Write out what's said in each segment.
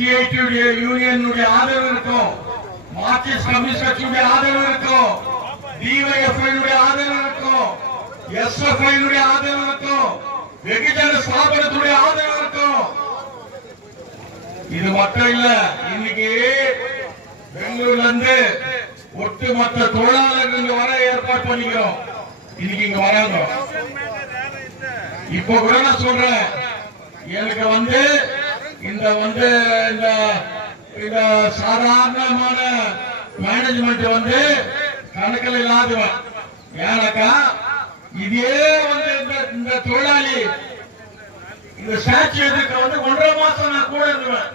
CID union ஆதரவு இருக்கும், Marxist communist கட்சியுடைய ஆதரவு இருக்கும், டிவைஎஃப்ஐ ஆதரவு இருக்கும், எஸ்எஃப்ஐ ஆதரவு இருக்கும், வெகுஜன ஸ்தாபனத்துடைய ஆதரவு இருக்கும். இது மட்டும் இல்ல, இன்னைக்கு பெங்களூர்ல இருந்து ஒட்டுமொத்த தொழிலாளர்கள் இங்க வர ஏற்பாடு பண்ணிக்கிறோம். இன்னைக்கு இங்க வராங்க. இப்ப கூட நான் சொல்றேன், எனக்கு இந்த சாதாரணமான மேனேஜ்மெண்ட் கணக்கில் இல்லாதவன். ஏன்னாக்கா இதே இந்த தொழிலாளி இந்த ஸ்டாச்சு எதுக்கு 1.5 மாசம் நான் கூட இருந்தேன்.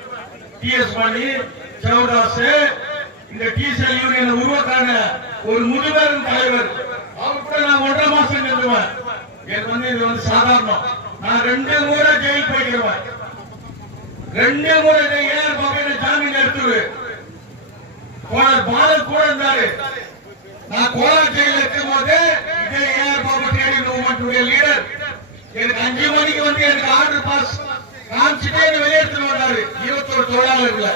டிஎஸ் மணி, சிவதாஸ், இந்த டிசிஎல் யூனியன் உருவாக்கான ஒரு முதுபெரும் தலைவர், அவர் கூட நான் 1.5 மாசம் இருந்துவேன். எனக்கு இது சாதாரணம். நான் 2 முறை ஜெயில் போய்க்கிறேன். 2 முறை ஏஆர் பாபு ஜாமீன் எடுத்து பாலன் கூட இருந்தாரு. நான் கோலார் ஜெயில இருக்கும் போது இதே A R Babu trade movement leader எனக்கு 5 மணிக்கு எனக்கு ஆர்டர் பாஸ் காமிச்சுட்டே வெளியேற்று வந்தாரு 21 தொழிலாளர்களை.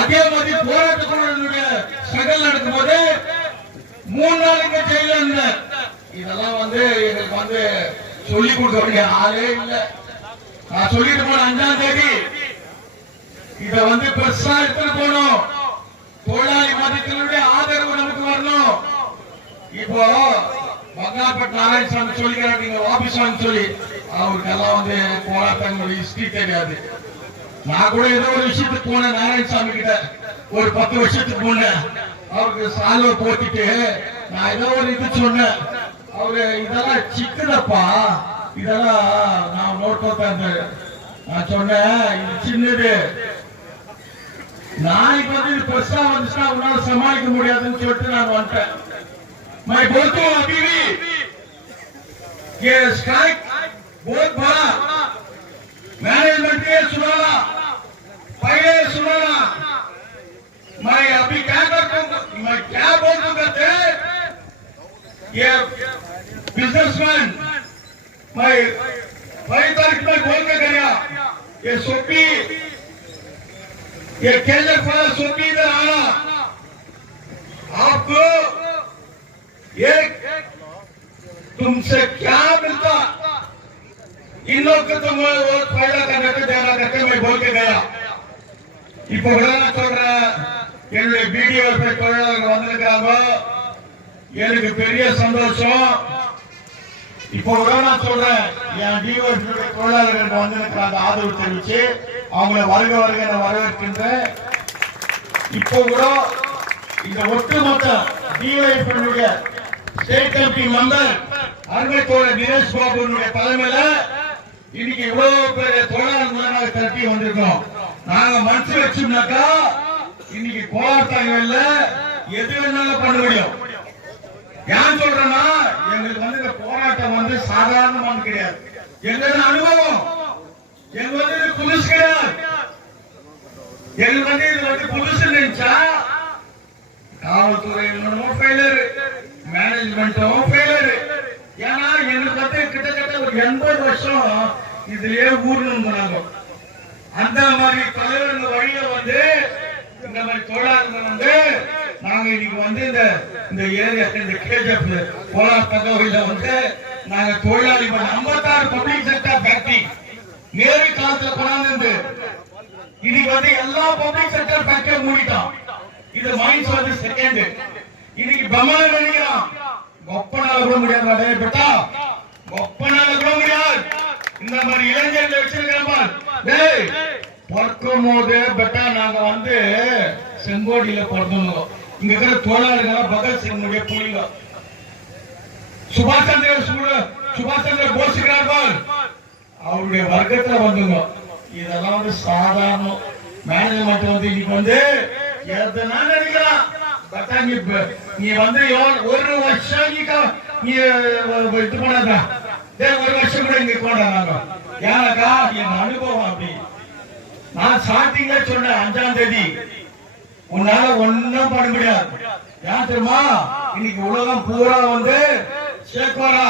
அதே மாதிரி போராட்டத்தினுடைய ஸ்ட்ரகல் நடக்கும் போது 3 நாளுக்கு ஜெயில இருந்தேன். இதெல்லாம் எங்களுக்கு சொல்லிக் கொடுக்க வேண்டிய ஆளே இல்லை. நான் சொல்லிட்டு போன 5ஆம் தேதி இத பெருசா எடுத்துட்டு போனோம். தொழிலாளி மதத்தினுடைய ஆதரவு நமக்கு வரணும். இப்போ மங்காப்பட் நாராயணசாமி சொல்லிக்கிறாங்க, நீங்க ஆபீஸ் வாங்க சொல்லி. அவருக்கு எல்லாம் போராட்டங்களுடைய ஹிஸ்டரி தெரியாது. நான் கூட ஏதோ ஒரு விஷயத்துக்கு போனேன் நாராயணசாமி கிட்ட, ஒரு 10 வருஷத்துக்கு போனேன். அவருக்கு சால்வ போட்டிட்டு நான் ஏதோ ஒரு இது சொன்னேன். அவரு இதெல்லாம் சிக்குதப்பா, இதெல்லாம் நான் நோட் பார்த்தேன். நான் சொன்னேன் இது சின்னது, நாளைக்கு இது பெருசா வந்துச்சுன்னா உன்னால சமாளிக்க முடியாதுன்னு சொல்லிட்டு நான் வந்துட்டேன். मैं बोलता हूँ अभी भी ये स्ट्राइक बहुत बड़ा मैनेजमेंट ने सुनाना, पहले सुनाना। मैं अभी क्या करता हूँ, मैं क्या बोल दूंगा, ये बिजनेसमैन मैं 5 तारीख में बोल के गया, ये सोपी ये केजर फला सोपी इधर आना, आपको एक तुमसे क्या मिलता, इन लोग को तुम वोट पैदा करने को देना करके मैं बोल के गया. இப்போ உடனே சொல்றேன், என்னுடைய வீடியோ தொழிலாளர்கள் வந்திருக்காங்க, எனக்கு பெரிய சந்தோஷம். இப்போ உடனே சொல்றேன், என் டிஓஎஸ் தொழிலாளர்கள் வந்திருக்கிறாங்க, ஆதரவு தெரிவிச்சு அவங்களை வருக வருக வரவேற்கின்றேன். இப்போ கூட இந்த ஒட்டுமொத்த டிஒய்எஃப்னுடைய ஸ்டேட் கமிட்டி மெம்பர் அருமை தோழர் தினேஷ் பாபு தலைமையில இன்னைக்கு இவ்வளவு பேர் தொழிலாளர் திரட்டி வந்திருக்கோம். நாங்க மனசு வச்சோம்னாக்கா இன்னைக்கு கோலார் தகவல்ல எது வேணாலும் பண்ண முடியும். ஏன் சொல்றேன்னா, எங்களுக்கு இந்த போராட்டம் சாதாரணமான கிடையாது. எங்களது அனுபவம், எங்களுக்கு புதுசு கிடையாது. எங்களுக்கு இது புதுசு நினைச்சா காவல்துறை ஃபெயிலியர், மேனேஜ்மெண்ட்டும் ஃபெயிலியர். ஏன்னா எங்களுக்கு கிட்டத்தட்ட ஒரு 80 வருஷம் இதுலயே ஊர்னு அந்த மாதிரி தலைவர் வழியில இந்த மாதிரி தொழிலாளர்கள் நாங்க இன்னைக்கு இந்த ஏரியா இந்த கேஜப் கோலார் தகவல நாங்க தொழிலாளி 56 பப்ளிக் செக்டர் ஃபேக்டரி நேரு காலத்துல கொண்டாந்து இன்னைக்கு எல்லா பப்ளிக் செக்டர் ஃபேக்டரி மூடிட்டான். இது மைன்ஸ் செகண்ட். இன்னைக்கு பிரம்மாண்ட நினைக்கிறான், ஒப்பனால கூட முடியாது பெட்டா, ஒப்பனால கூட முடியாது. இந்த மாதிரி இளைஞர்கள் வச்சிருக்கிறோம். பிறக்கும் போது பெட்டா நாங்க செங்கோடியில பிறந்தோம். இங்க இருக்கிற தொழிலாளர்கள் பகத்சிங்குடைய புலிங்க, சுபாஷ் சந்திர போஸ் அவருடைய வர்க்கத்துல வந்துங்க. இதெல்லாம் சாதாரணம். மேனேஜ்மெண்ட் இன்னைக்கு எதனா நினைக்கலாம். நீ ஒரு வருஷம் நீ இது பண்ணாத, ஒரு வருஷம் கூட இங்க கொண்டாங்க. ஏன்னாக்கா என் அனுபவம் அப்படி. நான் ஸ்டார்டிங்ல சொன்னேன் 5ஆம் தேதி உன்னால ஒன்னும் பண்ண முடியாது. ஏன் தெரியுமா, இன்னைக்கு உலகம் பூரா சேக்வாரா,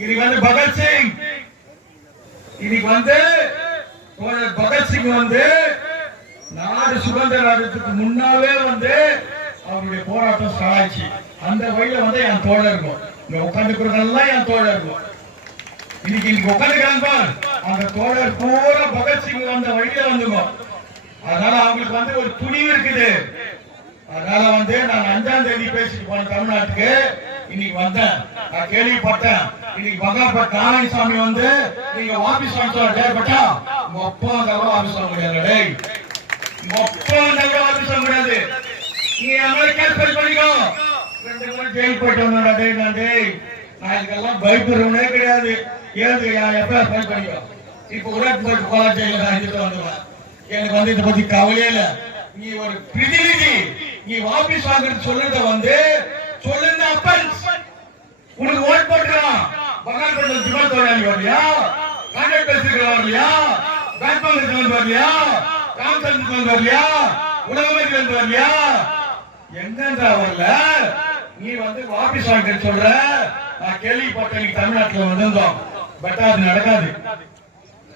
இன்னைக்கு பகத்சிங், இன்னைக்கு தோழர் பகத்சிங் நாடு சுதந்திரத்துக்கு முன்னாவே அவருடைய போராட்டம் ஸ்டார்ட் ஆச்சு. அந்த வழியில என் தோழர் இருக்கும். இங்க உட்காந்துக்கிறதெல்லாம் என் தோழர் இருக்கும். இன்னைக்கு உட்காந்துக்கிறாங்க அந்த தோழர் பூரா பகத்சிங் வந்த வழியில வந்துங்க. அதனால அவங்களுக்கு ஒரு துணிவு இருக்குது. அதனால நான் 5ஆம் தேதி பேசிட்டு போன தமிழ்நாட்டுக்கு இன்னைக்கு வந்தேன். நான் கேள்விப்பட்டேன் இன்னைக்கு பகாபட் நாராயணசாமி நீங்க ஆபீஸ் தேவைப்பட்டா உங்க அப்பா ஆபீஸ் வாங்க முடியாது. உங்க அப்பா ஆபீஸ் வாங்க முடியாது. நீங்க கேஸ் ஃபைல் பண்ணிக்கோ. 2 முறை ஜெயில் போயிட்டு வந்தேன். நான் இதுக்கெல்லாம் பயப்படுறவனே கிடையாது. ஏது எஃப்ஐஆர் ஃபைல் பண்ணிக்கோ. இப்ப உருவாக்கு கோலா ஜெயில நான் இருந்துட்டு வந்துடுவேன். எனக்கு இதை பத்தி கவலையே இல்ல. நீ ஒரு பிரதிநிதி, நீ ஆபீஸ் வாங்குறது சொல்லுங்க உனக்கு ஓட் போட்டுக்கலாம். பகால் பண்றது ஜிமா தொழிலாளி வரலையா, கான்ட்ராக்ட் பேசிட்டு வரலையா, பேங்க் வரலையா, கான்ட்ராக்ட் வரலையா, உலகமைக்கு வரலையா, எங்கன்றா வரல. நீ ஆபீஸ் வாங்குறது சொல்ற. நான் கேள்விப்பட்டேன் தமிழ்நாட்டில் வந்திருந்தோம். பட் அது நடக்காது.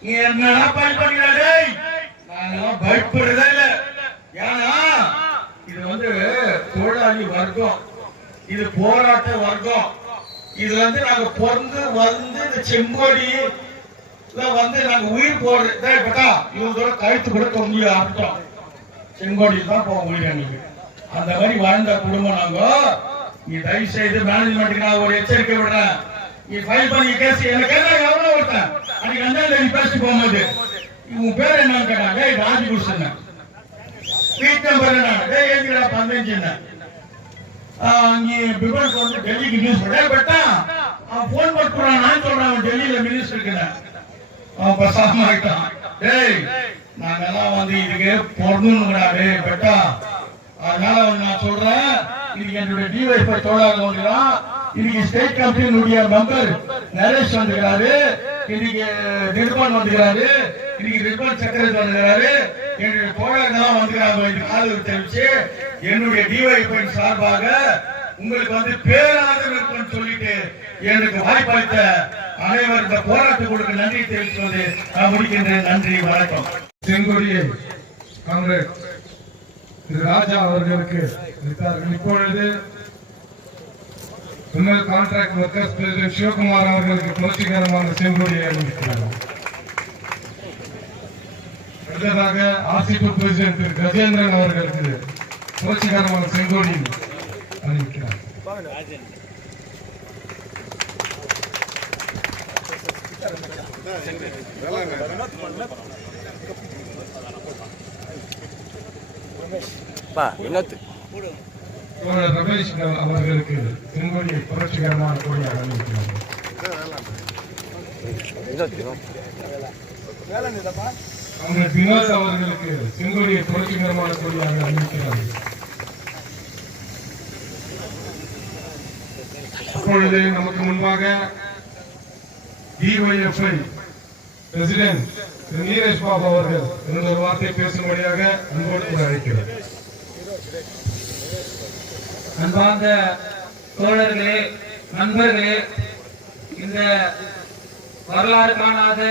நீ என்னன்னா பயன்படுகிறாடே. நாங்கெல்லாம் பயப்படுறதே இல்ல. ஏன்னா இது தொழிலாளி வர்க்கம், இது போராட்ட வர்க்கம். இதுல நாங்க பிறந்து இந்த செங்கோடி நாங்க உயிர் போடுறதா இவங்களோட கழுத்து கூட தொங்கி ஆரம்பிச்சோம். செங்கோடியில் தான் போக முடியும் எங்களுக்கு. அந்த மாதிரி வாழ்ந்த குடும்பம் நாங்க. நீ தயவு செய்து மேனேஜ்மெண்ட்டுக்கு நான் ஒரு எச்சரிக்கை விடுறேன். நீ ஃபைல் பண்ணி கேஸ் எனக்கு எவ்வளவு ஒருத்தன் அன்னைக்கு 5ஆம் தேதி பேசிட்டு போகும்போது உன் பேர் என்னன்னு கேட்டாங்க. ராஜ்பூஷன். வீட் நம்பர் என்ன ஏந்திரா 15. நீ பிபன் டெல்லிக்கு நியூஸ் பட்டா அவன் போன் பண்ணுறான். நான் சொல்றேன் அவன் டெல்லியில மினிஸ்டருக்கு அவன் பசாம ஆயிட்டான். டேய் நாங்கெல்லாம் இதுக்கு பொருந்துங்கிறாரு பட்டா. அதனால நான் சொல்றேன் இன்னைக்கு என்னுடைய டிவைஎஃப்ஐ தோழர்கள் வந்துக்கிறான். இன்னைக்கு ஸ்டேட் கமிட்டியினுடைய மெம்பர் நரேஷ் வந்துக்கிறாரு. இன்னைக்கு நிர்மான் வந்துக்கிறாரு. இன்னைக்கு நிர்மான் சக்கரவர்த்தி வந்துக்கிறாரு. என்னுடைய தோழர்கள் வந்துக்கிறாங்க. ஆதரவு தெரிவிச்சு என்னுடைய டிவைஎஃப்ஐ சார்பாக உங்களுக்கு பேராதரவு சொல்லிட்டு எனக்கு வாய்ப்பளித்த அனைவர் இந்த போராட்டங்களுக்கு நன்றி தெரிவித்துவது நான் முடிக்கின்றேன். நன்றி, வணக்கம். செங்கோடியை காங்கிரஸ் ராஜா அவர்களுக்கு இருக்கிறார்கள். இப்பொழுது முன்னாள் கான்ட்ராக்ட் ஒர்க்கர்ஸ் பிரசிடென்ட் சிவகுமார் அவர்களுக்கு புரட்சிகரமான செங்கோடியை அறிவிக்கிறார்கள். அடுத்ததாக RC2 பிரசிடென்ட் கஜேந்திரன் அவர்களுக்கு புரட்சிகரமான செங்கோடி அறிவிக்கிறார். ரமேஷ் அவர்களுக்கு செங்கோடியை புரட்சிகரமான கொடியாக அறிவிக்கிறார். வினோத் அவர்களுக்கு செங்கோடியை புரட்சிகரமான கொடியாக அறிவிக்கிறார். இப்பொழுது நமக்கு முன்பாக டிஒய்எஃப்ஐ பிரசிடென்ட் திரு நீரேஷ் பாபு அவர்கள் ஒரு வார்த்தை பேசும்படியாக அன்போடு அழைக்கிறார். அன்பார்ந்த தோழர்களே, நண்பர்களே, இந்த வரலாறு காணாத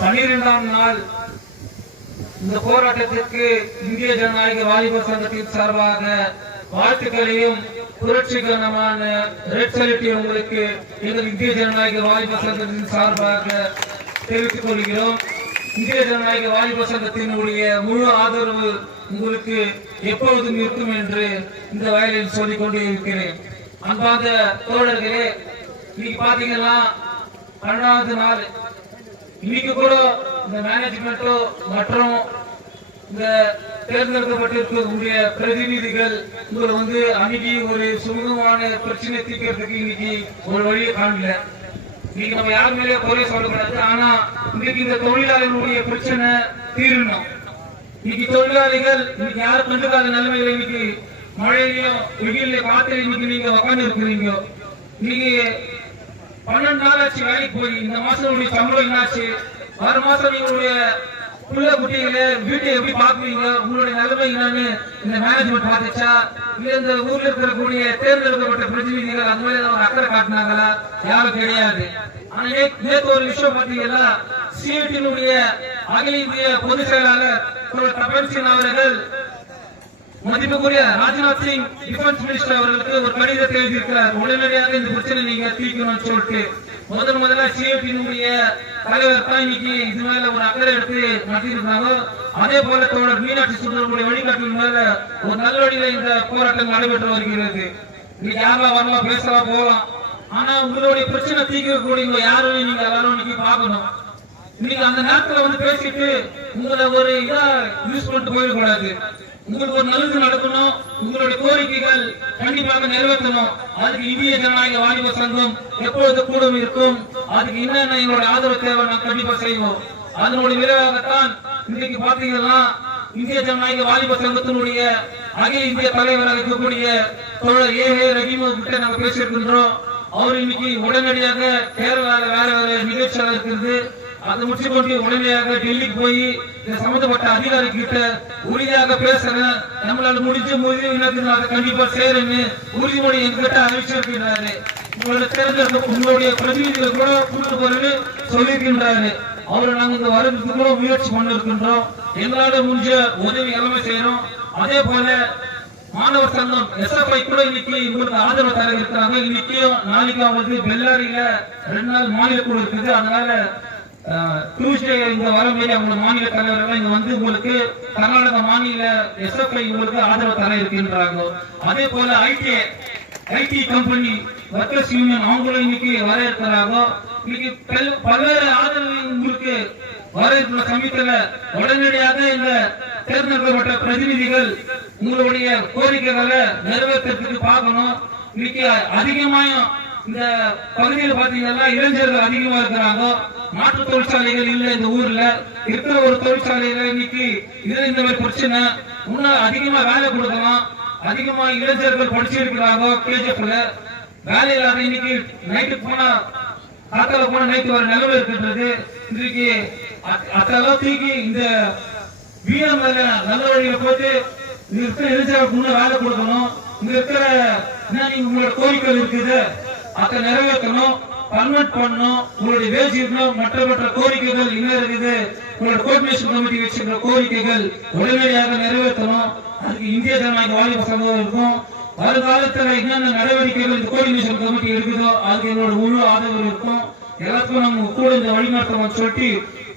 12ஆம் நாள் இந்த போராட்டத்திற்கு இந்திய ஜனநாயக வாலிபர் சங்கத்தின் சார்பாக வாழ்த்துக்களையும் புரட்சிகரமான ரெட் சல்யூட்டையும் உங்களுக்கு எங்கள் இந்திய ஜனநாயக வாலிபர் சங்கத்தின் சார்பாக தெரிவித்துக் கொள்கிறோம். இந்திய ஜனநாயக வாலிபர் சங்கத்தினுடைய முழு ஆதரவு உங்களுக்கு எப்பொழுதும் இருக்கும் என்று இந்த வயலில் சொல்லிக் கொண்டு இருக்கிறேன். அன்பார்ந்த தோழர்களே, இன்னைக்கு பாத்தீங்கன்னா 12வது நாள். இன்னைக்கு கூட இந்த மேனேஜ்மெண்டோ மற்றும் இந்த தேர்ந்தெடுக்கப்பட்டிருக்கக்கூடிய பிரதிநிதிகள் உங்களை அன்னைக்கு ஒரு சுமூகமான பிரச்சனை தீர்க்கிறதுக்கு இன்னைக்கு ஒரு வழியை காணல. இன்னைக்கு நம்ம யார் மேலே குறை சொல்லக்கூடாது. ஆனா இன்னைக்கு இந்த தொழிலாளர்களுடைய பிரச்சனை தீரணும். இன்னைக்கு தொழிலாளிகள் இன்னைக்கு யாரும் கண்டுக்காத நிலைமையில இன்னைக்கு மழையிலையும் வெயில காத்துல இன்னைக்கு நீங்க உட்காந்து இருக்கிறீங்க. இன்னைக்கு 12 நாள் ஆச்சு வேலைக்கு போய். இந்த மாசம் சம்பளம் என்னாச்சு? வர மாசம் நீங்களுடைய புள்ள குட்டிகளை வீட்டை எப்படி பாக்குறீங்க? உங்களுடைய நிலைமை என்னன்னு இந்த மேனேஜ்மெண்ட் பார்த்துச்சா? இல்ல இந்த ஊர்ல இருக்கக்கூடிய தேர்ந்தெடுக்கப்பட்ட பிரதிநிதிகள் அந்த மாதிரி அக்கறை காட்டினாங்களா? யாரும் கிடையாது. ஆனா நேற்று ஒரு விஷயம் பாத்தீங்கன்னா, சிஐடியினுடைய அகில இந்திய பொதுச் செயலாளர் தபன் சிங் அவர்கள் மதிப்புக்குரிய ராஜ்நாத் சிங் டிஃபென்ஸ் மினிஸ்டர் அவர்களுக்கு ஒரு கடிதத்தை எழுதியிருக்கிறார். உடனடியாக இந்த பிரச்சனை நீங்க தீர்க்கணும்னு சொல்லிட்டு முதல்ல சிஐடியினுடைய தலைவர் தான் இன்னைக்கு இது மேல ஒரு அக்கறை எடுத்து நடத்திருக்காங்க. அதே போல தோழர் மீனாட்சி சுந்தரமுடைய வழிகாட்டின் மேல ஒரு நல்லவழியில இந்த போராட்டம் நடைபெற்று வருகிறது. இன்னைக்கு யாரெல்லாம் வரலாம், பேசலாம், போகலாம். ஆனா உங்களுடைய பிரச்சனை தீர்க்கக்கூடிய யாரும் நீங்க எல்லாரும் இன்னைக்கு பாக்கணும். இன்னைக்கு அந்த நேரத்துல வந்து பேசிட்டு உங்களை ஒரு இதா யூஸ் பண்ணிட்டு போயிடக்கூடாது. உங்களுக்கு ஒரு நல்லது நடக்கணும், உங்களுடைய கோரிக்கைகள் கண்டிப்பாக நிறைவேற்றணும். அதுக்கு இந்திய ஜனநாயக வாலிப சங்கம் எப்பொழுது கூட இருக்கும். அதுக்கு என்னென்ன எங்களுடைய ஆதரவு தேவை நான் கண்டிப்பா செய்வோம். அதனுடைய விளைவாகத்தான் இன்றைக்கு பாத்தீங்கன்னா இந்திய ஜனநாயக வாலிப சங்கத்தினுடைய அகில இந்திய தலைவராக இருக்கக்கூடிய தோழர் ஏ ரஹீம் கிட்ட நாங்க பேசியிருக்கின்றோம். அவர் இன்னைக்கு உடனடியாக கேரளால வேற நிகழ்ச்சியாக இருக்கிறது. அதை முடிச்சுக்கொண்டு உடனடியாக டெல்லிக்கு போய் இந்த சம்பந்தப்பட்ட அதிகாரி கிட்ட உறுதியாக பேசுறேன், நம்மளால முடிஞ்ச முடிவு அதை கண்டிப்பா செய்யறேன்னு உறுதிமொழி என்கிட்ட அறிவிச்சிருக்கிறாரு. உங்களோட தேர்ந்தெடுக்க உங்களுடைய பிரதிநிதிகள் கூட கூட்டு போறது சொல்லியிருக்கின்றாரு. அவரை நாங்க இங்க வரதுக்கு கூட முயற்சி பண்ணிருக்கின்றோம். எங்களால முடிஞ்ச உதவி எல்லாமே செய்யறோம். அதே போல மாணவர் சங்கம் எஸ்எஃப்ஐ கூட இன்னைக்கு உங்களுக்கு ஆதரவு தர இருக்கிறாங்க. இன்னைக்கும் நாளைக்கு அவங்களுக்கு பெல்லாரியில 2 நாள் மாநில குழு இருக்குது. அதனால டியூஸ்டே இங்க வர மாதிரி அவங்க மாநில தலைவர்கள் இங்க வந்து உங்களுக்கு கர்நாடக மாநில எஸ்எஃப்ஐ உங்களுக்கு ஆதரவு தர இருக்கின்றாங்க. அதே போல ஐடி கம்பெனி ஒர்க்கர்ஸ் யூனியன் அவங்களும் இன்னைக்கு வர இருக்கிறாங்க. இன்னைக்கு பல்வேறு ஆதரவு உங்களுக்கு வர இருக்கிற சமயத்துல உடனடியாக இந்த தேர்ந்தெடுக்கப்பட்ட பிரதிநிதிகள் உங்களுடைய கோரிக்கைகளை நிறைவேற்றத்துக்கு பார்க்கணும். இன்னைக்கு அதிகமாக இந்த பகுதியில் பாத்தீங்கன்னா இளைஞர்கள் அதிகமா இருக்கிறாங்க. மாற்று தொழிற்சாலைகள் இல்ல இந்த ஊர்ல இருக்கிற ஒரு தொழிற்சாலையில இன்னைக்கு இதுல இந்த மாதிரி பிரச்சனை இன்னும் அதிகமா வேலை கொடுக்கலாம். அதிகமா இளைஞர்கள் படிச்சிருக்கிறாங்க. கேஜிஎஃப்ல வேலை இல்லாத இன்னைக்கு நைட்டுக்கு போனா காத்தால போனா நைட்டு வர நிலவு இருக்கின்றது. இன்றைக்கு அத்தளவுக்கு இந்த வீரம் நல்ல வழியில போட்டு இருக்கிற இளைஞர்களுக்கு வேலை கொடுக்கணும். இங்க இருக்கிற உங்களோட கோரிக்கைகள் இருக்குது அதை நிறைவேற்றணும், பர்மனன்ட் பண்ணணும். உங்களுடைய வேஜ் இருக்கணும், மற்ற கோரிக்கைகள் என்ன இருக்குது, உங்களோட கோஆர்டினேஷன் கமிட்டி வச்சிருக்கிற கோரிக்கைகள் உடனடியாக நிறைவேற்றணும். அதுக்கு இந்திய ஜனநாயக வாலிப சங்கம் இருக்கும். வருங்காலத்துல என்னென்ன நடவடிக்கைகள் இந்த கோஆர்டினேஷன் கமிட்டி இருக்குதோ அதுக்கு எங்களோட முழு ஆதரவு இருக்கும். எல்லாத்துக்கும் நம்ம கூட இந்த வழிநடத்தணும் சொல்லிட்டு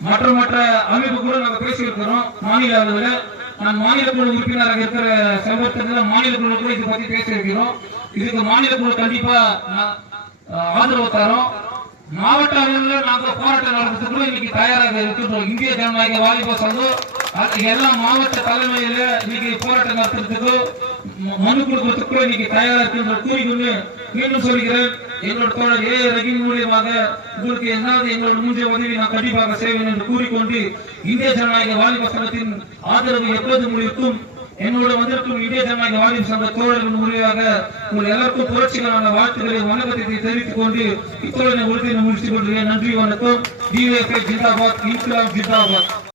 மற்ற அமைப்பு கூட நாங்க பேசியிருக்கிறோம். மாநில அளவில் நான் மாநில குழு உறுப்பினராக இருக்கிற சம்பவத்தில் மாநில குழு கூட இதை பத்தி பேசியிருக்கிறோம். இதுக்கு மாநில குழு கண்டிப்பா ஆதரவு தரோம். மாவட்ட அளவில் நாங்க போராட்டம் நடத்துறதுக்கு இன்னைக்கு தயாராக இருக்கின்றோம். இந்திய ஜனநாயக வாலிப சங்கம் எல்லா மாவட்ட தலைமையில இன்னைக்கு போராட்டம் நடத்துறதுக்கு மனு கொடுக்கறதுக்கு இன்னைக்கு தயாரா இருக்கின்ற கூறிக்கொண்டு மீண்டும் சொல்கிறேன், எங்களோட தோழர் ஏ ரஹீம் மூலியமாக உங்களுக்கு என்னாவது எங்களோட மூஞ்ச உதவி நான் கண்டிப்பாக செய்வேன் என்று கூறிக்கொண்டு இந்திய ஜனநாயக வாலிப சங்கத்தின் ஆதரவு எப்போது முடிக்கும் என்னோட வந்திருக்கும் இந்திய ஜனநாயக வாலிப சங்க தோழர்கள் மூலியமாக உங்கள் எல்லாருக்கும் புரட்சிகளான வாழ்த்துக்களை வணக்கத்தை தெரிவித்துக் கொண்டு இத்தோழனை உறுதியை முடித்துக் கொள்கிறேன். நன்றி, வணக்கம். டிவைஎஃப்ஐ ஜிந்தாபாத், இன்குலாப் ஜிந்தாபாத்.